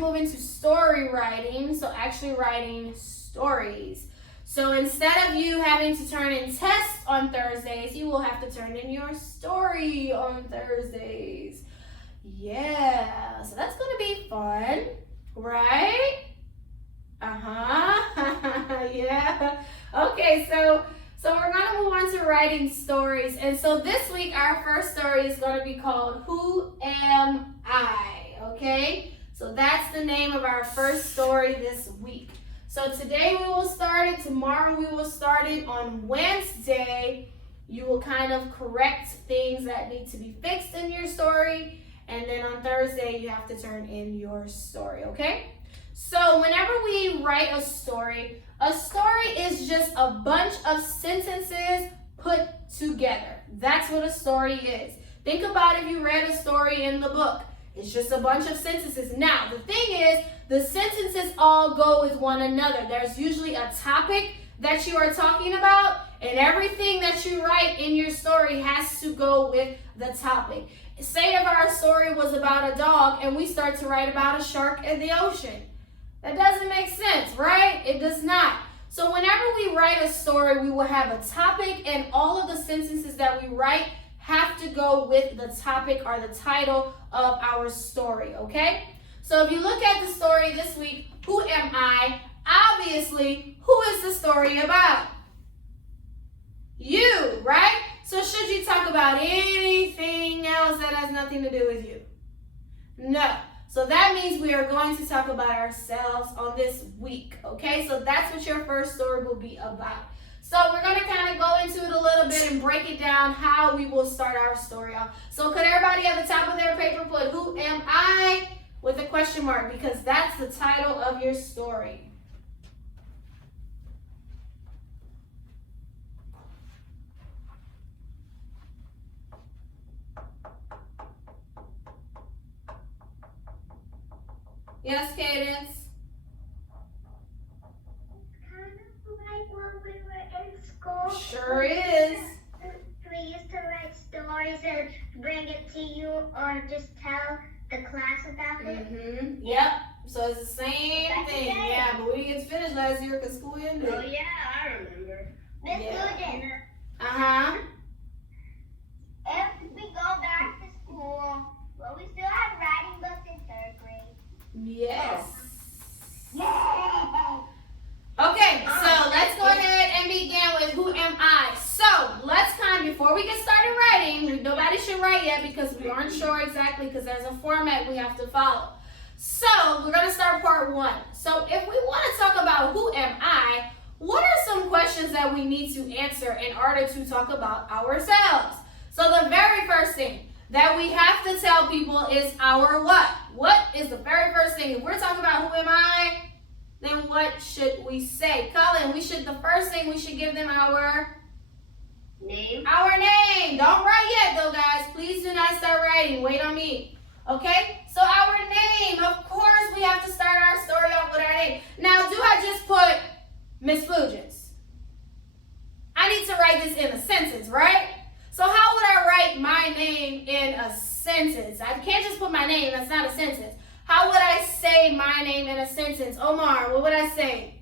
move into story writing, so actually writing stories. So instead of you having to turn in tests on Thursdays, you will have to turn in your story on Thursdays. Yeah, so that's going to be fun, right? Yeah. Okay, so we're going to move on to writing stories. And so this week, our first story is going to be called Who Am I? Okay, so that's the name of our first story this week. So today we will start it, tomorrow we will start it, on Wednesday you will kind of correct things that need to be fixed in your story, and then on Thursday you have to turn in your story, okay? So whenever we write a story is just a bunch of sentences put together. That's what a story is. Think about if you read a story in the book. It's just a bunch of sentences. Now, the thing is, the sentences all go with one another. There's usually a topic that you are talking about, and everything that you write in your story has to go with the topic. Say if our story was about a dog and we start to write about a shark in the ocean. That doesn't make sense, right? It does not. So whenever we write a story, we will have a topic, and all of the sentences that we write have to go with the topic or the title of our story, okay? So if you look at the story this week, Who Am I? Obviously, who is the story about? You, right? So should you talk about anything else that has nothing to do with you? No. So that means we are going to talk about ourselves on this week, okay? So that's what your first story will be about. So we're going to kind of go into it a little bit and break it down how we will start our story off. So could everybody at the top of their paper put Who Am I with a question mark, because that's the title of your story. Yes, Cadence? Sure is. We used to write stories and bring it to you, or just tell the class about it. Yep. So it's the same thing. Yeah, but we didn't get finished last year because school ended. Oh yeah, I remember. Miss Nugent. If we go back to school, will we still have writing books in third grade? Yes. Yeah. Okay, so let's go ahead and begin with Who Am I? So let's before we get started writing, nobody should write yet because we aren't sure exactly, because there's a format we have to follow. So we're going to start part one. So if we want to talk about who am I, what are some questions that we need to answer in order to talk about ourselves? So the very first thing that we have to tell people is our what? What is the very first thing? If we're talking about who am I, then what should we say? Colin, the first thing we should give them our name. Our name. Don't write yet though, guys. Please do not start writing. Wait on me. Okay? So our name. Of course, we have to start our story off with our name. Now, do I just put Miss Flugence? I need to write this in a sentence, right? So how would I write my name in a sentence? I can't just put my name. That's not a sentence. How would I say my name in a sentence? Omar, what would I say?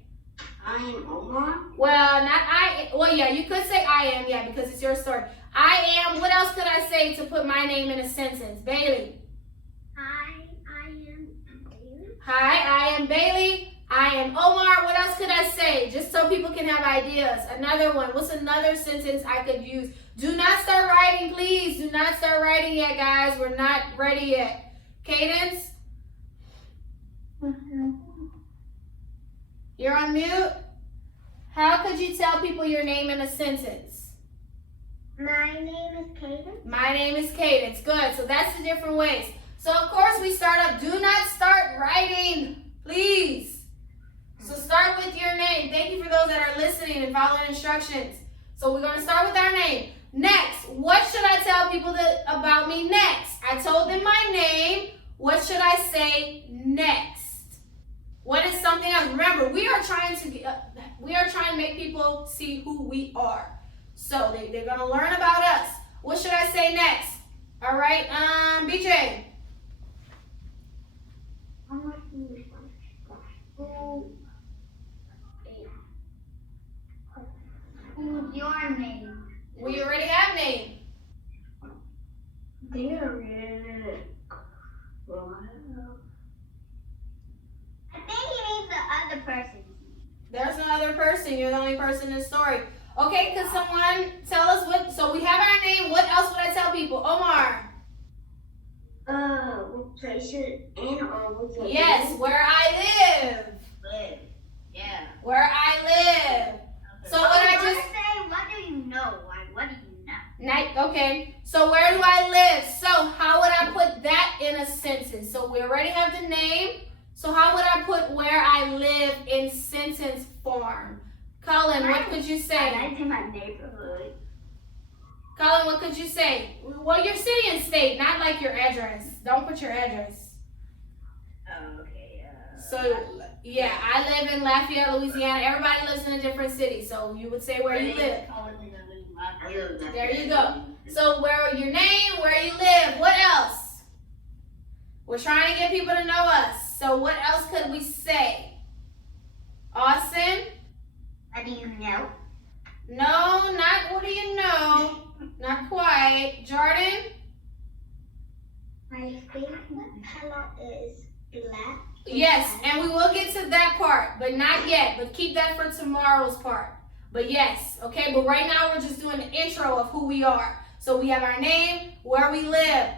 I am Omar. Well, not I. Well, yeah, you could say I am, yeah, because it's your story. I am. What else could I say to put my name in a sentence? Bailey. Hi, I am Bailey. Hi, I am Bailey. I am Omar. What else could I say? Just so people can have ideas. Another one. What's another sentence I could use? Do not start writing, please. Do not start writing yet, guys. We're not ready yet. Cadence? You're on mute? How could you tell people your name in a sentence? My name is Cadence. My name is Cadence. Good. So that's the different ways. So of course we start up. Do not start writing, please. So start with your name. Thank you for those that are listening and following instructions. So we're going to start with our name. Next, what should I tell people about me next? I told them my name. What should I say next? What is something else? Remember, we are trying to make people see who we are. So they're going to learn about us. What should I say next? All right, BJ. Who's your name? We already have name. Derek. I think he means the other person. There's no other person. You're the only person in the story. Okay, could someone tell us what? So we have our name. What else would I tell people? Omar. What place you're in or what you're Yes, where I live. live. Yeah. Where I live. So what I just say, what do you know? Like, what do you know? okay. So where do I live? So how would I put that in a sentence? So we already have the name. So how would I put where I live in sentence form? Colin, what could you say? I live in my neighborhood. Colin, what could you say? Well, your city and state, not like your address. Don't put your address. Oh, okay. So, yeah, I live in Lafayette, Louisiana. Everybody lives in a different city, so you would say where you live. There you go. So, where your name, where you live, what else? We're trying to get people to know us. So, what else could we say? Austin? What do you know? No, not what do you know? Not quite. Jordan? My favorite color is black. Yes, and we will get to that part, but not yet. But keep that for tomorrow's part. But yes, okay? But right now we're just doing the intro of who we are. So we have our name, where we live.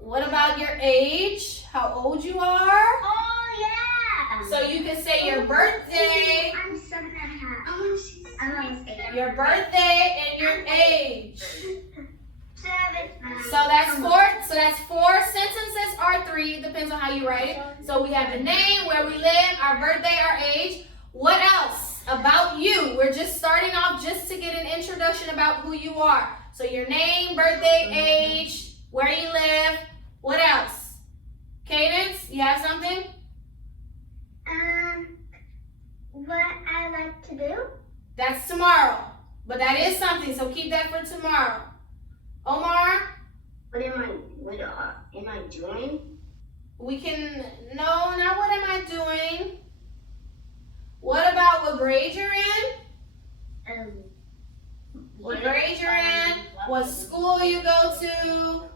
What about your age? How old you are? Oh, yeah. So you can say your birthday, I'm 7.5. I want to say your birthday, and your age. 7. So that's four. So that's 4 sentences or 3, depends on how you write it. So we have the name, where we live, our birthday, our age. What else about you? We're just starting off just to get an introduction about who you are. So your name, birthday, age, where you live. What else? Cadence, you have something? What I like to do? That's tomorrow. But that is something, so keep that for tomorrow. Omar? What am I doing? We can, no, not what am I doing. What about what grade you're in? What grade you're in? What school you go to?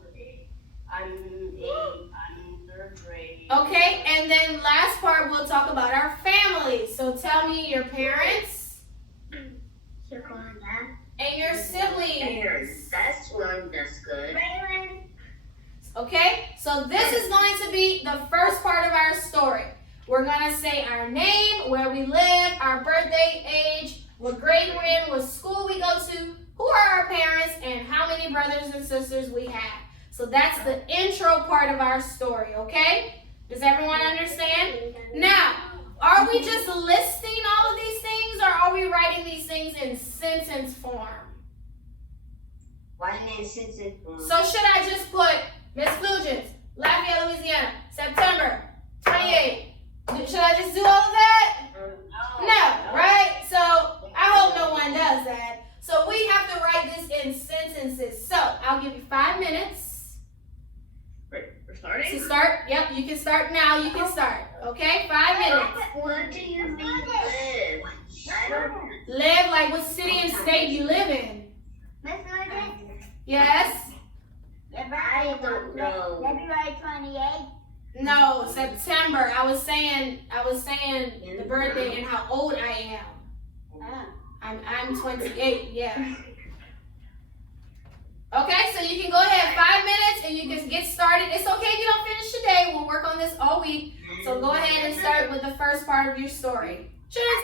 I'm in 3rd grade. Okay, and then last part we'll talk about our family. So tell me your parents Your grandma. and your siblings. That's one that's good. Okay, so this is going to be the first part of our story. We're going to say our name, where we live, our birthday, age, what grade we're in, what school we go to, who are our parents, and how many brothers and sisters we have. So that's the intro part of our story, okay? Does everyone understand? Now, are we just listing all of these things, or are we writing these things in sentence form? Why in sentence form? So should I just put Miss Fulgence, Lafayette, Louisiana, September 28th? Should I just do all of that? No, right? So I hope no one does that. So we have to write this in sentences. So I'll give you 5 minutes. We're starting? To start. Yep, you can start now. You can start. Okay, 5 minutes. What do you mean live? I don't know. Live, like what city and state you live in. Yes? I don't know. February 28th. No, September. I was saying the birthday and how old I am. I'm 28, yeah. Okay, so you can go ahead, 5 minutes, and you can get started. It's okay if you don't finish today. We'll work on this all week. So go ahead and start with the first part of your story. Should I